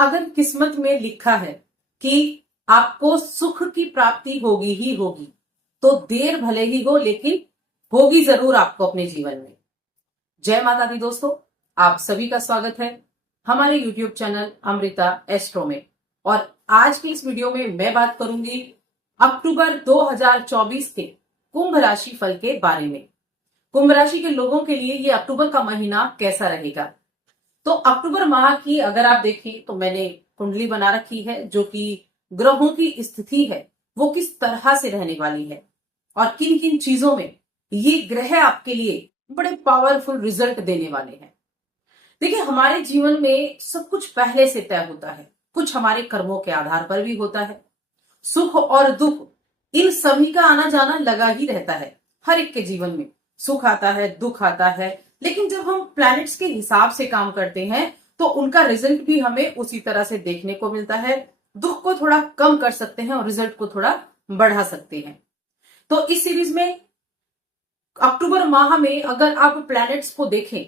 अगर किस्मत में लिखा है कि आपको सुख की प्राप्ति होगी ही होगी, तो देर भले ही हो लेकिन होगी जरूर आपको अपने जीवन में। जय माता दी दोस्तों, आप सभी का स्वागत है हमारे YouTube चैनल अमृता एस्ट्रो में। और आज की इस वीडियो में मैं बात करूंगी अक्टूबर 2024 के कुंभ राशि फल के बारे में। कुंभ राशि के लोगों के लिए ये अक्टूबर का महीना कैसा रहेगा। तो अक्टूबर माह की अगर आप देखें तो मैंने कुंडली बना रखी है, जो कि ग्रहों की स्थिति है वो किस तरह से रहने वाली है और किन किन चीजों में ये ग्रह आपके लिए बड़े पावरफुल रिजल्ट देने वाले हैं। देखिए, हमारे जीवन में सब कुछ पहले से तय होता है, कुछ हमारे कर्मों के आधार पर भी होता है। सुख और दुख इन सभी का आना जाना लगा ही रहता है। हर एक के जीवन में सुख आता है, दुख आता है, लेकिन जब हम प्लैनेट्स के हिसाब से काम करते हैं तो उनका रिजल्ट भी हमें उसी तरह से देखने को मिलता है। दुख को थोड़ा कम कर सकते हैं और रिजल्ट को थोड़ा बढ़ा सकते हैं। तो इस सीरीज में अक्टूबर माह में अगर आप प्लैनेट्स को देखें,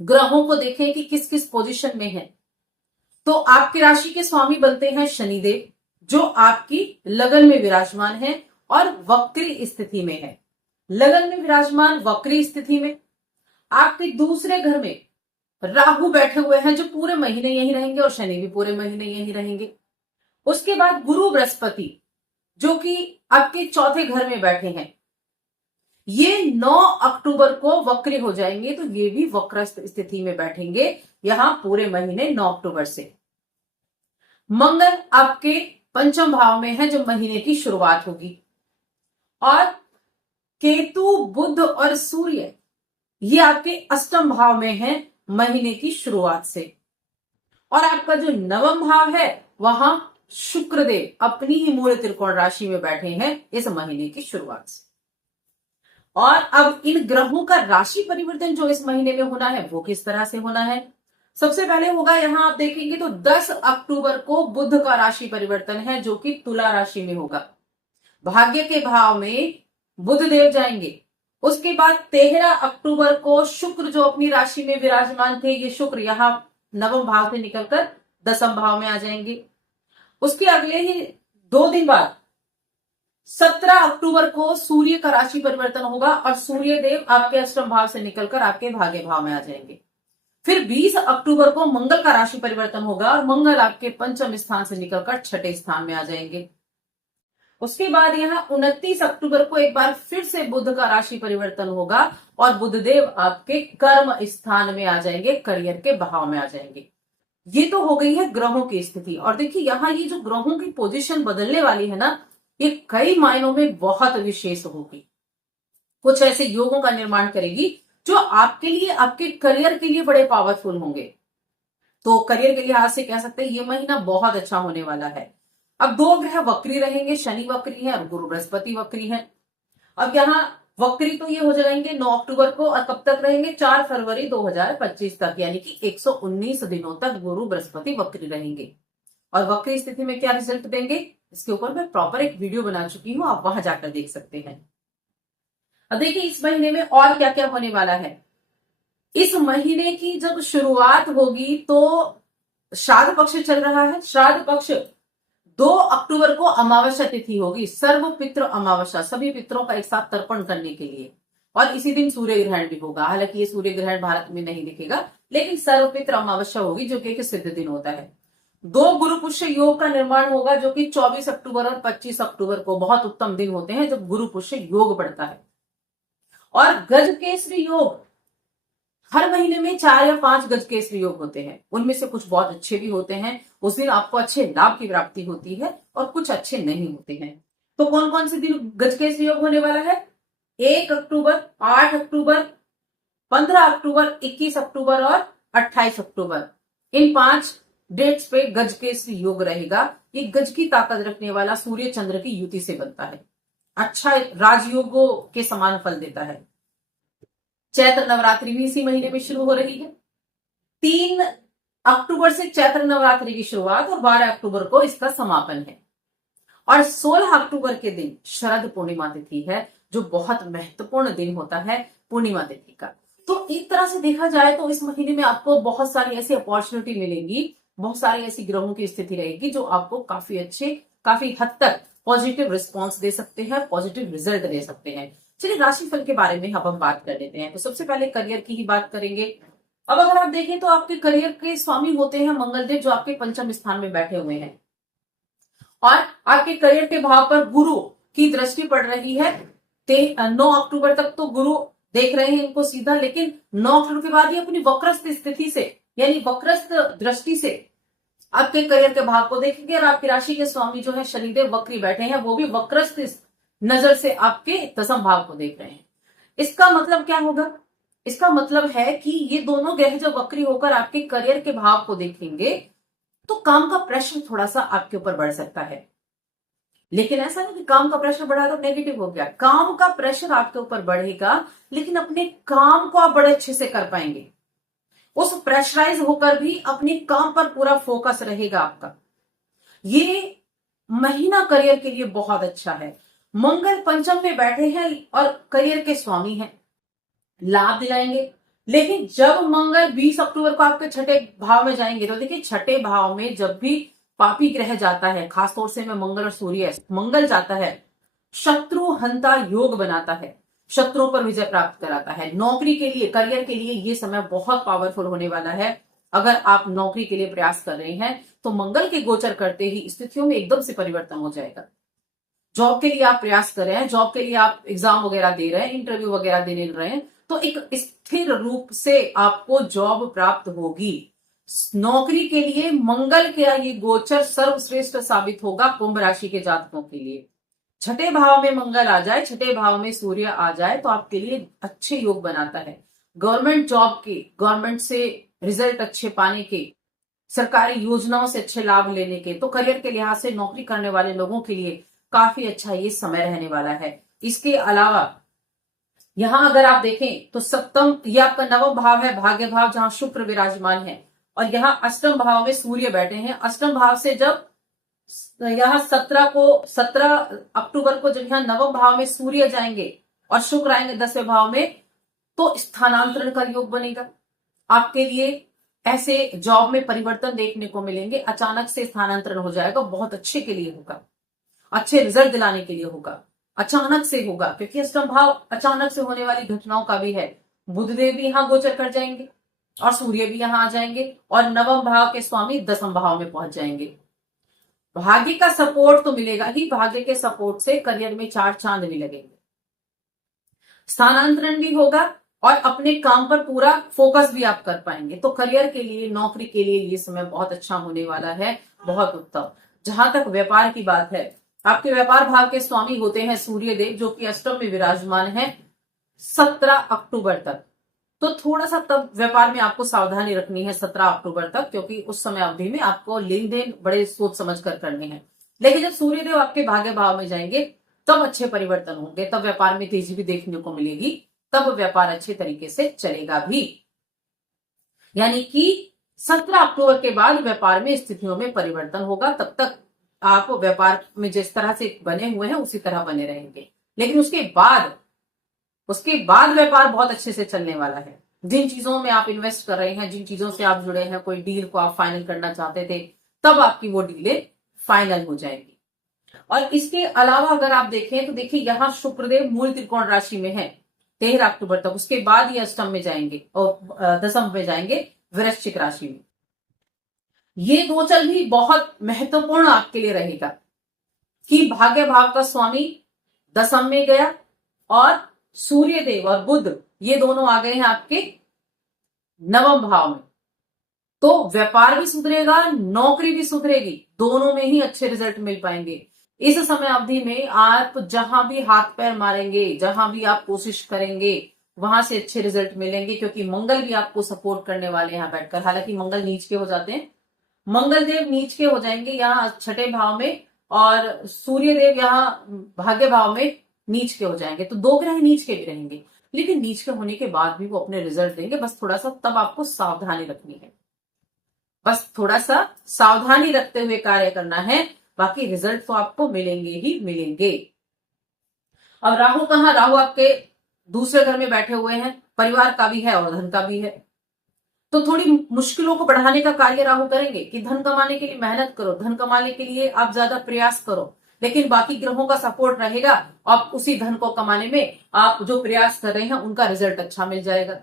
ग्रहों को देखें कि किस किस पोजीशन में है, तो आपकी राशि के स्वामी बनते हैं शनिदेव, जो आपकी लगन में विराजमान है और वक्री स्थिति में है। लगन में विराजमान वक्री स्थिति में आपके दूसरे घर में राहु बैठे हुए हैं, जो पूरे महीने यहीं रहेंगे और शनि भी पूरे महीने यहीं रहेंगे। उसके बाद गुरु बृहस्पति, जो कि आपके चौथे घर में बैठे हैं, ये 9 अक्टूबर को वक्र हो जाएंगे, तो ये भी वक्रस्त स्थिति में बैठेंगे यहां पूरे महीने 9 अक्टूबर से। मंगल आपके पंचम भाव में है, जो महीने की शुरुआत होगी, और केतु, बुध और सूर्य ये आपके अष्टम भाव में है महीने की शुरुआत से। और आपका जो नवम भाव है वहां शुक्रदेव अपनी ही मूल त्रिकोण राशि में बैठे हैं इस महीने की शुरुआत से। और अब इन ग्रहों का राशि परिवर्तन जो इस महीने में होना है वो किस तरह से होना है। सबसे पहले होगा, यहां आप देखेंगे तो 10 अक्टूबर को बुध का राशि परिवर्तन है, जो कि तुला राशि में होगा। भाग्य के भाव में बुध देव जाएंगे। उसके बाद 13 अक्टूबर को शुक्र, जो अपनी राशि में विराजमान थे, ये शुक्र यहां नवम भाव से निकलकर दसम भाव में आ जाएंगे। उसके अगले ही 2 दिन बाद 17 अक्टूबर को सूर्य का राशि परिवर्तन होगा और सूर्य देव आपके अष्टम भाव से निकलकर आपके भाग्य भाव में आ जाएंगे। फिर 20 अक्टूबर को मंगल का राशि परिवर्तन होगा और मंगल आपके पंचम स्थान से निकलकर छठे स्थान में आ जाएंगे। उसके बाद यहाँ 29 अक्टूबर को एक बार फिर से बुध का राशि परिवर्तन होगा और बुधदेव आपके कर्म स्थान में आ जाएंगे, करियर के भाव में आ जाएंगे। ये तो हो गई है ग्रहों की स्थिति। और देखिए, यहाँ ये जो ग्रहों की पोजीशन बदलने वाली है ना, ये कई मायनों में बहुत विशेष होगी। कुछ ऐसे योगों का निर्माण करेगी जो आपके लिए, आपके करियर के लिए बड़े पावरफुल होंगे। तो करियर के लिहाज से कह सकते हैं ये महीना बहुत अच्छा होने वाला है। अब 2 ग्रह वक्री रहेंगे, शनि वक्री है और गुरु बृहस्पति वक्री है। अब यहाँ वक्री तो ये हो जाएंगे 9 अक्टूबर को, और कब तक रहेंगे? 4 फरवरी 2025 तक, यानी कि 119 दिनों तक गुरु बृहस्पति वक्री रहेंगे। और वक्री स्थिति में क्या रिजल्ट देंगे, इसके ऊपर मैं प्रॉपर एक वीडियो बना चुकी हूं, आप वहां जाकर देख सकते हैं। अब देखिए, इस महीने में और क्या क्या होने वाला है। इस महीने की जब शुरुआत होगी तो श्राद्ध पक्ष चल रहा है। श्राद्ध पक्ष 2 अक्टूबर को अमावस्या तिथि होगी, सर्व पितृ अमावस्या, सभी पितरों का एक साथ तर्पण करने के लिए। और इसी दिन सूर्य ग्रहण भी होगा। हालांकि ये सूर्य ग्रहण भारत में नहीं दिखेगा, लेकिन सर्व पितृ अमावस्या होगी, जो कि एक सिद्ध दिन होता है। 2 गुरु पुष्य योग का निर्माण होगा, जो कि 24 अक्टूबर और 25 अक्टूबर को बहुत उत्तम दिन होते हैं जब गुरु पुष्य योग बढ़ता है। और गज केसरी योग, हर महीने में 4 या 5 गज केसरी योग होते हैं। उनमें से कुछ बहुत अच्छे भी होते हैं, उस दिन आपको अच्छे लाभ की प्राप्ति होती है, और कुछ अच्छे नहीं होते हैं। तो कौन कौन से दिन गज केसरी योग होने वाला है? 1 अक्टूबर, 8 अक्टूबर, 15 अक्टूबर, 21 अक्टूबर और 28 अक्टूबर। इन 5 डेट्स पे गज केसरी योग रहेगा। ये गज की ताकत रखने वाला सूर्य चंद्र की युति से बनता है, अच्छा राजयोगों के समान फल देता है। चैत्र नवरात्रि भी इसी महीने में शुरू हो रही है। 3 अक्टूबर से चैत्र नवरात्रि की शुरुआत और 12 अक्टूबर को इसका समापन है। और 16 अक्टूबर के दिन शरद पूर्णिमा तिथि है, जो बहुत महत्वपूर्ण दिन होता है पूर्णिमा तिथि का। तो एक तरह से देखा जाए तो इस महीने में आपको बहुत सारी ऐसी अपॉर्चुनिटी मिलेंगी बहुत सारी ऐसी ग्रहों की स्थिति रहेगी जो आपको काफी हद तक पॉजिटिव रिस्पॉन्स दे सकते हैं, पॉजिटिव रिजल्ट दे सकते हैं। चलिए राशिफल के बारे में अब हम बात कर लेते हैं। तो सबसे पहले करियर की ही बात करेंगे। अब अगर आप देखें तो आपके करियर के स्वामी होते हैं मंगलदेव, जो आपके पंचम स्थान में बैठे हुए हैं, और आपके करियर के भाव पर गुरु की दृष्टि पड़ रही है। 9 अक्टूबर तक तो गुरु देख रहे हैं इनको सीधा, लेकिन 9 अक्टूबर के बाद ही अपनी वक्रस्थ स्थिति से, यानी वक्रस्थ दृष्टि से आपके करियर के भाव को देखेंगे। और आपकी राशि के स्वामी जो है शनिदेव वक्री बैठे हैं, वो भी वक्रस्थ नजर से आपके दसम भाव को देख रहे हैं। इसका मतलब क्या होगा? इसका मतलब है कि ये दोनों ग्रह जब वक्री होकर आपके करियर के भाव को देखेंगे तो काम का प्रेशर थोड़ा सा आपके ऊपर बढ़ सकता है। लेकिन ऐसा नहीं कि काम का प्रेशर बढ़ा तो नेगेटिव हो गया। काम का प्रेशर आपके ऊपर बढ़ेगा, लेकिन अपने काम को आप बड़े अच्छे से कर पाएंगे। उस प्रेशराइज होकर भी अपने काम पर पूरा फोकस रहेगा आपका। ये महीना करियर के लिए बहुत अच्छा है। मंगल पंचम में बैठे हैं और करियर के स्वामी हैं, लाभ दिलाएंगे। लेकिन जब मंगल 20 अक्टूबर को आपके छठे भाव में जाएंगे, तो देखिए छठे भाव में जब भी पापी ग्रह जाता है, खासतौर से में मंगल और सूर्य, मंगल जाता है, शत्रु हंता योग बनाता है, शत्रुओं पर विजय प्राप्त कराता है। नौकरी के लिए, करियर के लिए ये समय बहुत पावरफुल होने वाला है। अगर आप नौकरी के लिए प्रयास कर रहे हैं तो मंगल के गोचर करते ही स्थितियों में एकदम से परिवर्तन हो जाएगा। जॉब के लिए आप प्रयास कर रहे हैं, जॉब के लिए आप एग्जाम वगैरह दे रहे हैं, इंटरव्यू वगैरह देने रहे हैं, तो एक स्थिर रूप से आपको जॉब प्राप्त होगी। नौकरी के लिए मंगल का ये गोचर सर्वश्रेष्ठ साबित होगा कुंभ राशि के जातकों के लिए। छठे भाव में मंगल आ जाए, छठे भाव में सूर्य आ जाए तो आपके लिए अच्छे योग बनाता है। गवर्नमेंट जॉब के, गवर्नमेंट से रिजल्ट अच्छे पाने के, सरकारी योजनाओं से अच्छे लाभ लेने के, तो करियर के लिहाज से नौकरी करने वाले लोगों के लिए काफी अच्छा ये समय रहने वाला है। इसके अलावा यहां अगर आप देखें तो सप्तम, ये आपका नवम भाव है, भाग्य भाव, जहां शुक्र विराजमान है, और यहाँ अष्टम भाव में सूर्य बैठे हैं। अष्टम भाव से जब यहाँ 17 अक्टूबर को जब यहाँ नवम भाव में सूर्य जाएंगे और शुक्र आएंगे 10वें भाव में, तो स्थानांतरण का योग बनेगा आपके लिए। ऐसे जॉब में परिवर्तन देखने को मिलेंगे, अचानक से स्थानांतरण हो जाएगा, बहुत अच्छे के लिए होगा, अच्छे रिजल्ट दिलाने के लिए होगा, अचानक से होगा, क्योंकि अष्टम भाव अचानक से होने वाली घटनाओं का भी है। बुधदेव भी यहां गोचर कर जाएंगे और सूर्य भी यहां आ जाएंगे, और नवम भाव के स्वामी दसम भाव में पहुंच जाएंगे। भाग्य का सपोर्ट तो मिलेगा ही, भाग्य के सपोर्ट से करियर में चार चांद भी लगेंगे, स्थानांतरण भी होगा और अपने काम पर पूरा फोकस भी आप कर पाएंगे। तो करियर के लिए, नौकरी के लिए ये समय बहुत अच्छा होने वाला है, बहुत उत्तम। जहां तक व्यापार की बात है, आपके व्यापार भाव के स्वामी होते हैं सूर्य देव, जो कि अष्टम में विराजमान है 17 अक्टूबर तक। तो थोड़ा सा तब व्यापार में आपको सावधानी रखनी है 17 अक्टूबर तक, क्योंकि उस समय अवधि में आपको लेन देन बड़े सोच समझ कर करने हैं। लेकिन जब सूर्यदेव आपके भाग्य भाव में जाएंगे तब अच्छे परिवर्तन होंगे, तब व्यापार में तेजी भी देखने को मिलेगी, तब व्यापार अच्छे तरीके से चलेगा भी। यानी कि 17 अक्टूबर के बाद व्यापार में स्थितियों में परिवर्तन होगा। तब तक आप व्यापार में जिस तरह से बने हुए हैं उसी तरह बने रहेंगे, लेकिन उसके बाद व्यापार बहुत अच्छे से चलने वाला है। जिन चीजों में आप इन्वेस्ट कर रहे हैं, जिन चीजों से आप जुड़े हैं, कोई डील को आप फाइनल करना चाहते थे, तब आपकी वो डीलें फाइनल हो जाएंगी। और इसके अलावा अगर आप देखें तो देखिए यहां शुक्रदेव मूल त्रिकोण राशि में है 13 अक्टूबर तक, उसके बाद ये अष्टम में जाएंगे और दसम में जाएंगे वृश्चिक राशि में। ये गोचर भी बहुत महत्वपूर्ण आपके लिए रहेगा कि भाग्य भाव का स्वामी दसम में गया और सूर्य देव और बुध ये दोनों आ गए हैं आपके नवम भाव में। तो व्यापार भी सुधरेगा, नौकरी भी सुधरेगी, दोनों में ही अच्छे रिजल्ट मिल पाएंगे। इस समय अवधि में आप जहां भी हाथ पैर मारेंगे, जहां भी आप कोशिश करेंगे, वहां से अच्छे रिजल्ट मिलेंगे, क्योंकि मंगल भी आपको सपोर्ट करने वाले हैं बैठकर। हालांकि मंगल नीच के हो जाते हैं, मंगल देव नीच के हो जाएंगे यहाँ छठे भाव में, और सूर्य देव यहाँ भाग्य भाव में नीच के हो जाएंगे। तो दो ग्रह नीच के भी रहेंगे, लेकिन नीच के होने के बाद भी वो अपने रिजल्ट देंगे। बस थोड़ा सा तब आपको सावधानी रखनी है, बस थोड़ा सा सावधानी रखते हुए कार्य करना है, बाकी रिजल्ट तो आपको मिलेंगे ही मिलेंगे। अब राहु कहाँ, राहु आपके दूसरे घर में बैठे हुए हैं, परिवार का भी है और धन का भी है। तो थोड़ी मुश्किलों को बढ़ाने का कार्य राहु करेंगे कि धन कमाने के लिए मेहनत करो, धन कमाने के लिए आप ज्यादा प्रयास करो, लेकिन बाकी ग्रहों का सपोर्ट रहेगा। आप उसी धन को कमाने में आप जो प्रयास कर रहे हैं उनका रिजल्ट अच्छा मिल जाएगा।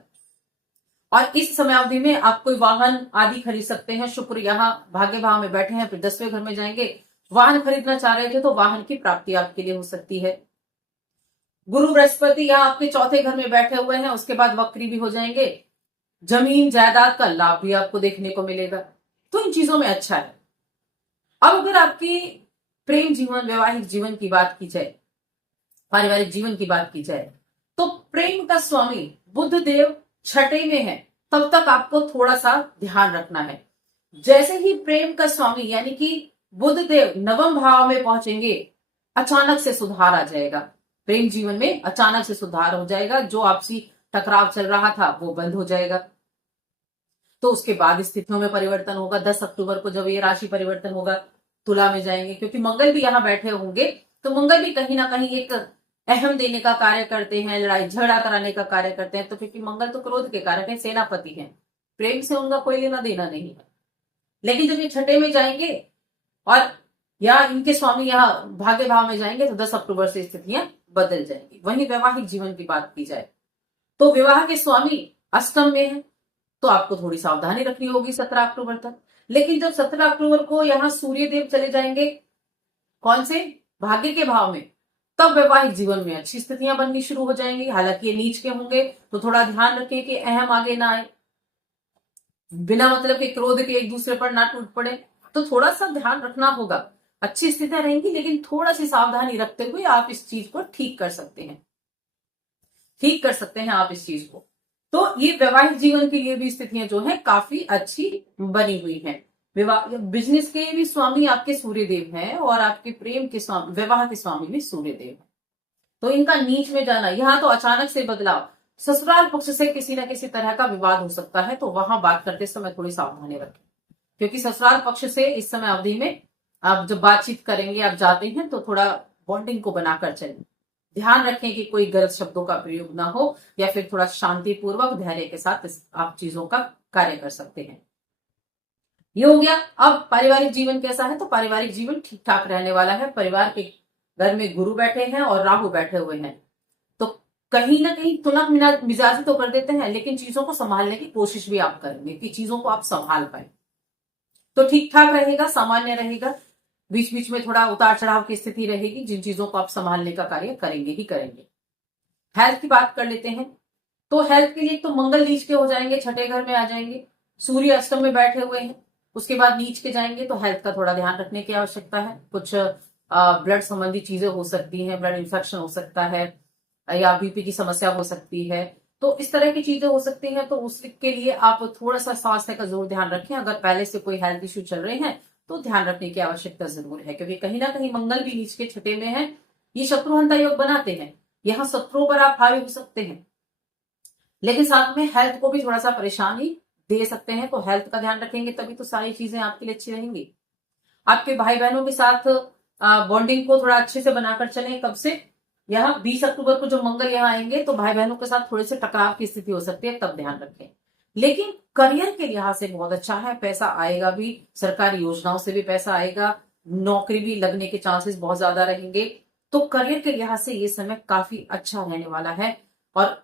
और इस समय अवधि में आप कोई वाहन आदि खरीद सकते हैं। शुक्र यहाँ भाग्य भाव में बैठे हैं, फिर 10वें घर में जाएंगे। वाहन खरीदना चाह रहे थे तो वाहन की प्राप्ति आपके लिए हो सकती है। गुरु बृहस्पति यहाँ आपके 4थे घर में बैठे हुए हैं, उसके बाद वक्री भी हो जाएंगे। जमीन जायदाद का लाभ भी आपको देखने को मिलेगा, तो इन चीजों में अच्छा है। अब अगर आपकी प्रेम जीवन, वैवाहिक जीवन की बात की जाए, पारिवारिक जीवन की बात की जाए, तो प्रेम का स्वामी बुध देव 6ठे में है, तब तक आपको थोड़ा सा ध्यान रखना है। जैसे ही प्रेम का स्वामी यानी कि बुध देव 9वें भाव में पहुंचेंगे, अचानक से सुधार आ जाएगा। प्रेम जीवन में अचानक से सुधार हो जाएगा। जो आपसी टकराव चल रहा था वो बंद हो जाएगा। तो उसके बाद स्थितियों में परिवर्तन होगा। 10 अक्टूबर को जब ये राशि परिवर्तन होगा, तुला में जाएंगे, क्योंकि मंगल भी यहाँ बैठे होंगे, तो मंगल भी कहीं ना कहीं एक अहम देने का कार्य करते हैं, लड़ाई झगड़ा कराने का कार्य करते हैं। तो क्योंकि मंगल तो क्रोध के कारक है, सेनापति हैं, प्रेम से उनका कोई लेना देना नहीं है। लेकिन जब ये 6ठे में जाएंगे और या इनके स्वामी यहाँ भाग्य भाव में जाएंगे, तो 10 अक्टूबर से स्थितियां बदल जाएंगी। वहीं वैवाहिक जीवन की बात की जाए तो विवाह के स्वामी अष्टम में है, तो आपको थोड़ी सावधानी रखनी होगी 17 अक्टूबर तक। लेकिन जब 17 अक्टूबर को यहाँ सूर्य देव चले जाएंगे, कौन से, भाग्य के भाव में, तब वैवाहिक जीवन में अच्छी स्थितियां बननी शुरू हो जाएंगी। हालांकि ये नीच के होंगे, तो थोड़ा ध्यान रखें कि अहम आगे ना आए, बिना मतलब के क्रोध के एक दूसरे पर ना टूट पड़े, तो थोड़ा सा ध्यान रखना होगा। अच्छी स्थितियां रहेंगी, लेकिन थोड़ा सी सावधानी रखते हुए आप इस चीज को ठीक कर सकते हैं, ठीक कर सकते हैं आप इस चीज को। तो ये वैवाहिक जीवन के लिए भी स्थितियां जो है काफी अच्छी बनी हुई हैं। विवाह, बिजनेस के भी स्वामी आपके सूर्यदेव हैं और आपके प्रेम के स्वामी, विवाह के स्वामी भी सूर्यदेव हैं। तो इनका नीच में जाना, यहाँ तो अचानक से बदलाव, ससुराल पक्ष से किसी न किसी तरह का विवाद हो सकता है, तो वहां बात करते समय थोड़ी सावधानी रखें, क्योंकि ससुराल पक्ष से इस समय अवधि में आप जब बातचीत करेंगे, आप जाते हैं, तो थोड़ा बॉन्डिंग को बनाकर चलें। ध्यान रखें कि कोई गलत शब्दों का प्रयोग ना हो, या फिर थोड़ा शांतिपूर्वक धैर्य के साथ आप चीजों का कार्य कर सकते हैं। ये हो गया। अब पारिवारिक जीवन कैसा है, तो पारिवारिक जीवन ठीक ठाक रहने वाला है। परिवार के घर में गुरु बैठे हैं और राहु बैठे हुए हैं, तो कहीं ना कहीं तुनक मिजाजी तो कर देते हैं, लेकिन चीजों को संभालने की कोशिश भी आप करेंगे कि चीजों को आप संभाल पाए, तो ठीक ठाक रहेगा, सामान्य रहेगा। बीच बीच में थोड़ा उतार चढ़ाव की स्थिति रहेगी, जिन चीजों को आप संभालने का कार्य करेंगे ही करेंगे। हेल्थ की बात कर लेते हैं, तो हेल्थ के लिए तो मंगल नीच के हो जाएंगे, 6ठे घर में आ जाएंगे, सूर्य अष्टम में बैठे हुए हैं, उसके बाद नीच के जाएंगे, तो हेल्थ का थोड़ा ध्यान रखने की आवश्यकता है। कुछ ब्लड संबंधी चीजें हो सकती हैं, ब्लड इंफेक्शन हो सकता है, या बीपी की समस्या हो सकती है, तो इस तरह की चीजें हो सकती हैं। तो उसके लिए आप थोड़ा सा स्वास्थ्य का जरूर ध्यान रखें। अगर पहले से कोई हेल्थ इश्यू चल रहे हैं तो ध्यान रखने की आवश्यकता जरूर है, क्योंकि कहीं ना कहीं मंगल भी नीच के 6ठे में है। ये शत्रुहंता योग बनाते हैं, यहाँ शत्रुओं पर आप हावी हो सकते हैं, लेकिन साथ में हेल्थ को भी थोड़ा सा परेशानी दे सकते हैं। तो हेल्थ का ध्यान रखेंगे, तभी तो सारी चीजें आपके लिए अच्छी रहेंगी। आपके भाई बहनों के साथ बॉन्डिंग को थोड़ा अच्छे से बनाकर चलें। कब से, यहाँ 20 अक्टूबर को जब मंगल यहाँ आएंगे, तो भाई बहनों के साथ थोड़े से टकराव की स्थिति हो सकती है, तब ध्यान रखें। लेकिन करियर के लिहाज से बहुत अच्छा है, पैसा आएगा भी, सरकारी योजनाओं से भी पैसा आएगा, नौकरी भी लगने के चांसेस बहुत ज्यादा रहेंगे। तो करियर के लिहाज से ये समय काफी अच्छा रहने वाला है, और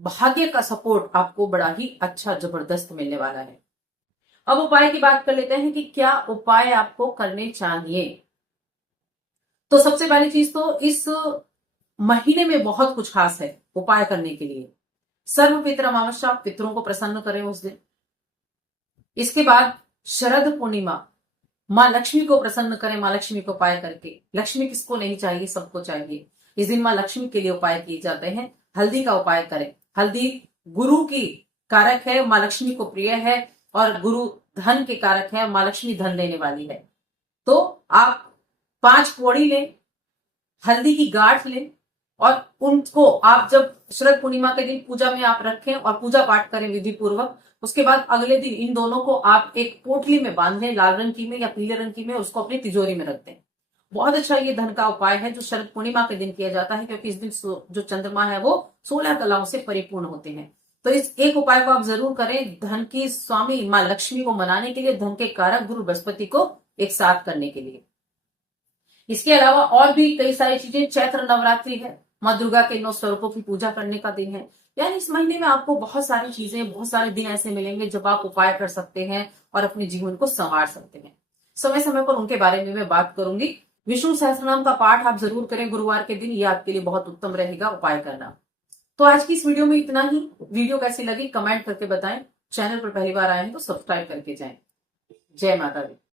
भाग्य का सपोर्ट आपको बड़ा ही अच्छा जबरदस्त मिलने वाला है। अब उपाय की बात कर लेते हैं कि क्या उपाय आपको करने चाहिए। तो सबसे पहली चीज तो इस महीने में बहुत कुछ खास है उपाय करने के लिए। सर्व पितर अमावस्या, पितरों को प्रसन्न करें उस दिन। इसके बाद शरद पूर्णिमा, माँ लक्ष्मी को प्रसन्न करें, माँ लक्ष्मी को उपाय करके। लक्ष्मी किसको नहीं चाहिए, सबको चाहिए। इस दिन माँ लक्ष्मी के लिए उपाय किए जाते हैं। हल्दी का उपाय करें। हल्दी गुरु की कारक है, माँ लक्ष्मी को प्रिय है, और गुरु धन के कारक है, माँ लक्ष्मी धन देने वाली है। तो आप 5 पौड़ी लें, हल्दी की गांठ लें, और उनको आप जब शरद पूर्णिमा के दिन पूजा में आप रखें और पूजा पाठ करें विधि पूर्वक। उसके बाद अगले दिन इन दोनों को आप एक पोटली में बांध लें, लाल रंग की में या पीले रंग की में, उसको अपनी तिजोरी में रख दें। बहुत अच्छा ये धन का उपाय है जो शरद पूर्णिमा के दिन किया जाता है, क्योंकि इस दिन जो चंद्रमा है वो 16 कलाओं से परिपूर्ण होते हैं। तो इस एक उपाय को आप जरूर करें, धन की स्वामी मां लक्ष्मी को मनाने के लिए, धन के कारक गुरु बृहस्पति को एक साथ करने के लिए। इसके अलावा और भी कई सारी चीजें, चैत्र नवरात्रि है, मां दुर्गा के 9 स्वरूपों की पूजा करने का दिन है। यानी इस महीने में आपको बहुत सारी चीजें, बहुत सारे दिन ऐसे मिलेंगे जब आप उपाय कर सकते हैं और अपने जीवन को संवार सकते हैं। समय समय पर उनके बारे में मैं बात करूंगी। विष्णु सहस्त्रनाम का पाठ आप जरूर करें गुरुवार के दिन, ये आपके लिए बहुत उत्तम रहेगा उपाय करना। तो आज की इस वीडियो में इतना ही। वीडियो कैसी लगी कमेंट करके बताएं। चैनल पर पहली बार आए हैं तो सब्सक्राइब करके जाएं। जय माता दी।